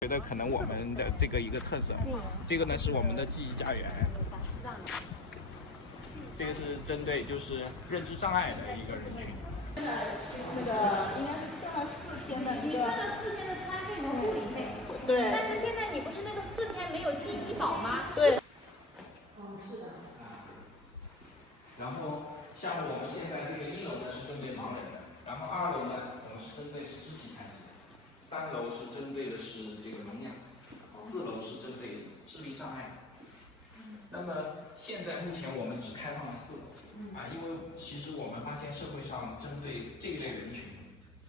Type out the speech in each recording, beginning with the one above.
觉得可能我们的这个一个特色，这个呢是我们的记忆家园，这个是针对就是认知障碍的一个人群。那个应该是剩了4天的一个，你剩了4天的餐费和护理费。对。但是现在你不是那个4天没有进医保吗？对。是的。然后像我们现在这个1楼呢是针对盲人的，然后2楼呢我们是针对是肢体残疾，3楼是针对的是这个聋哑，4楼是针对智力障碍。那么现在目前我们只开放了4楼，因为其实我们发现社会上针对这一类人群，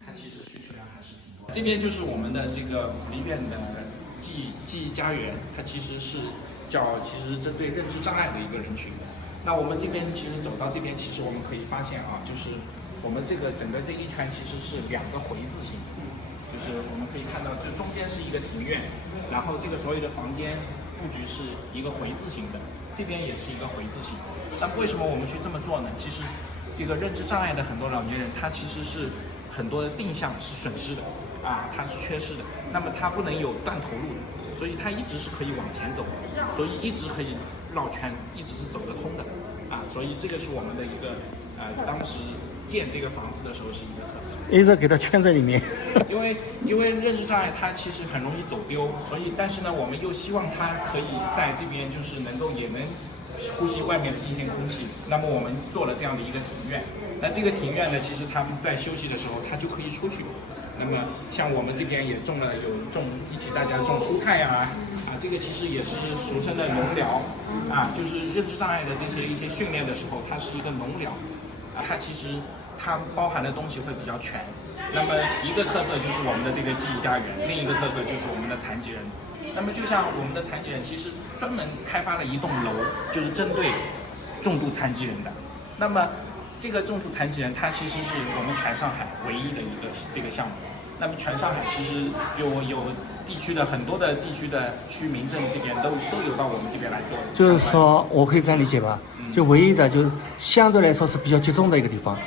它其实需求量还是挺多的。这边就是我们的这个福利院的记忆家园，它其实是其实针对认知障碍的一个人群。那我们这边其实走到这边，其实我们可以发现啊，就是我们这个整个这一圈其实是2个回字形，就是我们可以看到这中间是一个庭院，然后这个所有的房间布局是一个回字形的，这边也是一个回字形。那为什么我们去这么做呢？其实这个认知障碍的很多老年人，他其实是很多的定向是损失的他是缺失的，那么他不能有断头路的，所以他一直是可以往前走的，所以一直可以绕圈，一直是走得通的所以这个是我们的一个当时建这个房子的时候是一个特色，一直给它圈在里面。因为认知障碍它其实很容易走丢，所以但是呢，我们又希望它可以在这边就是也能呼吸外面的新鲜空气。那么我们做了这样的一个庭院，那这个庭院呢，其实他们在休息的时候，他就可以出去。那么像我们这边也一起大家种蔬菜这个其实也是俗称的农疗就是认知障碍的一些训练的时候，它是一个农疗它其实它包含的东西会比较全。那么一个特色就是我们的这个记忆家园，另一个特色就是我们的残疾人。那么就像我们的残疾人，其实专门开发了一栋楼，就是针对重度残疾人的。那么这个重度残疾人，它其实是我们全上海唯一的一个这个项目。那么全上海其实有地区的很多的地区的区民政这边都有到我们这边来做。就是说，我可以这样理解吧？就唯一的，就是相对来说是比较集中的一个地方。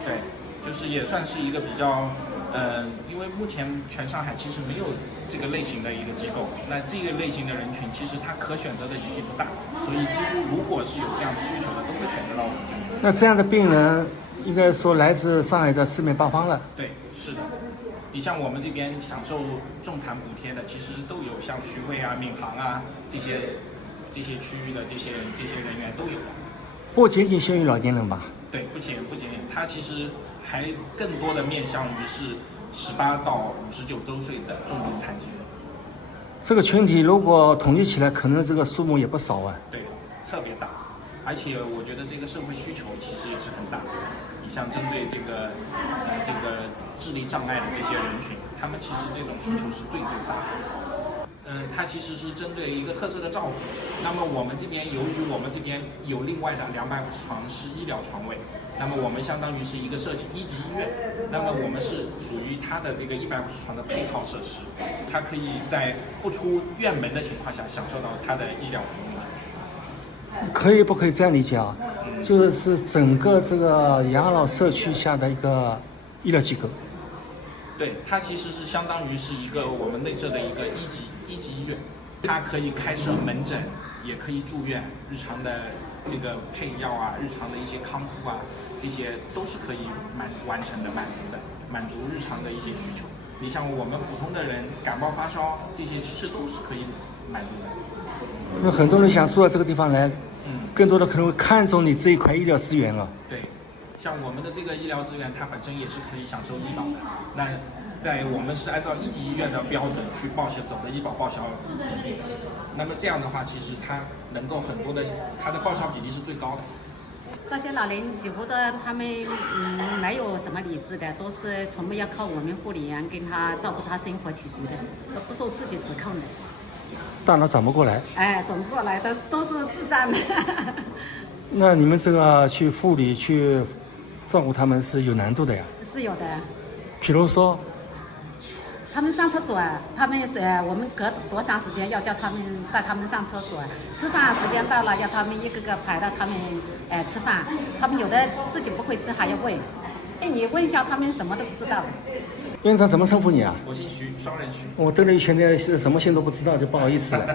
对，就是也算是一个比较，因为目前全上海其实没有这个类型的一个机构，那这个类型的人群其实他可选择的余地不大，所以几乎如果是有这样的需求的，都会选择到我们这边。那这样的病人，应该说来自上海的四面八方了。对，是的。你像我们这边享受重残补贴的，其实都有像徐汇闵行这些区域的这些人员都有。不仅仅限于老年人吧？对，不仅它其实还更多的面向于是18到59周岁的重度残疾人。这个群体如果统计起来，可能这个数目也不少对，特别大，而且我觉得这个社会需求其实也是很大的。你像针对这个智力障碍的这些人群，他们其实这种需求是最大的。它其实是针对一个特色的照顾。那么我们这边由于我们这边有另外的250床是医疗床位，那么我们相当于是一个社区1级医院，那么我们是属于它的这个150床的配套设施，它可以在不出院门的情况下享受到它的医疗服务。可以不可以这样理解啊？就是整个这个养老社区下的一个医疗机构。对，它其实是相当于是一个我们内设的一个一级医院，它可以开设门诊，也可以住院，日常的这个配药日常的一些康复这些都是可以完成的，满足日常的一些需求。你像我们普通的人感冒发烧这些，其实都是可以满足的。那很多人想住到这个地方来，更多的可能会看重你这一块医疗资源了。对，像我们的这个医疗资源，它本身也是可以享受医保的。那我们是按照1级医院的标准去走的医保报销比例的。那么这样的话，其实它能够很多的，它的报销比例是最高的。这些老人几乎的他们没有什么理智的，都是全部要靠我们护理员跟他照顾他生活起居的，都不受自己指控的。大脑转不过来。转不过来的都是智障的。那你们这个去护理去照顾他们是有难度的呀？是有的。比如说，他们上厕所，我们隔多长时间要叫他们带他们上厕所？吃饭时间到了，要他们一个个排到他们吃饭。他们有的自己不会吃，还要问。你问一下，他们什么都不知道。院长怎么称呼你啊？我姓徐，双人徐。我兜了一圈的，什么姓都不知道，就不好意思了。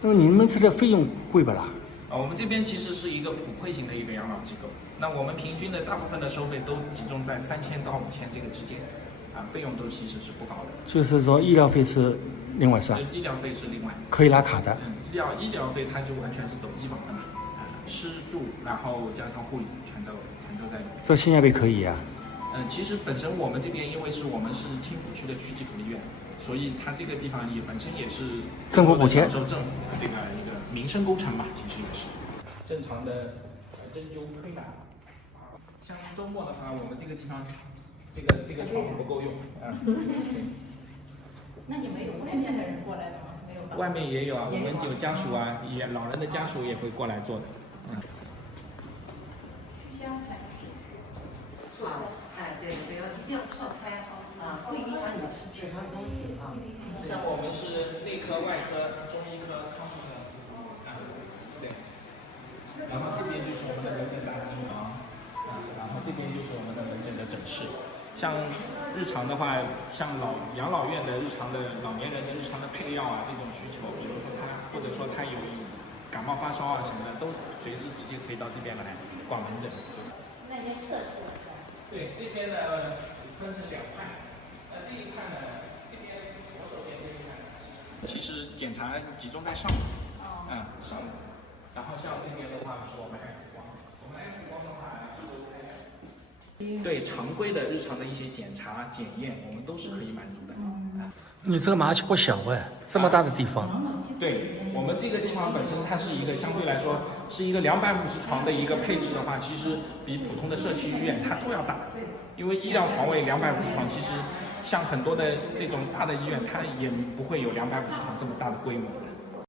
那么你们这个费用贵不啦？我们这边其实是一个普惠型的一个养老机构，那我们平均的大部分的收费都集中在3000到5000这个之间，费用都其实是不高的。就是说医疗费是另外算，医疗费是另外，可以拿卡的。医疗费它就完全是走医保的嘛，吃住然后加上护理全都在里面。这性价比可以啊。其实本身我们这边因为我们是青浦区的区级福利院，所以它这个地方本身也是政府补贴，受政府的这个一个民生工程吧，其实也是正常的针灸推拿。像周末的话，我们这个地方这个床不够用啊。那你们有外面的人过来的吗？没有吧？外面也有啊，我们有家属啊，老人的家属也会过来做的。对，不要一定要错开啊，不影响你吃其他东西啊。像我们是内科、外科、中医科、康复科，对。然后这边就是我们的门诊大厅房，然后这边就是我们的门诊的诊室。像日常的话，像养老院的日常的老年人的日常的配药啊这种需求，比如说或者说他有感冒发烧啊什么的，都随时直接可以到这边来挂门诊。那些设施。对，这边呢分成2派，这一派呢，这边左手边这一派，其实检查集中在上午，上午，然后像这边的话是我们 X 光，我们 X 光的话1周开1次，对常规的日常的一些检查检验，我们都是可以满足的。你这个麻区不小哎，这么大的地方。对我们这个地方本身，它是一个相对来说是一个250床的一个配置的话，其实比普通的社区医院它都要大。因为医疗床位250床，其实像很多的这种大的医院，它也不会有250床这么大的规模。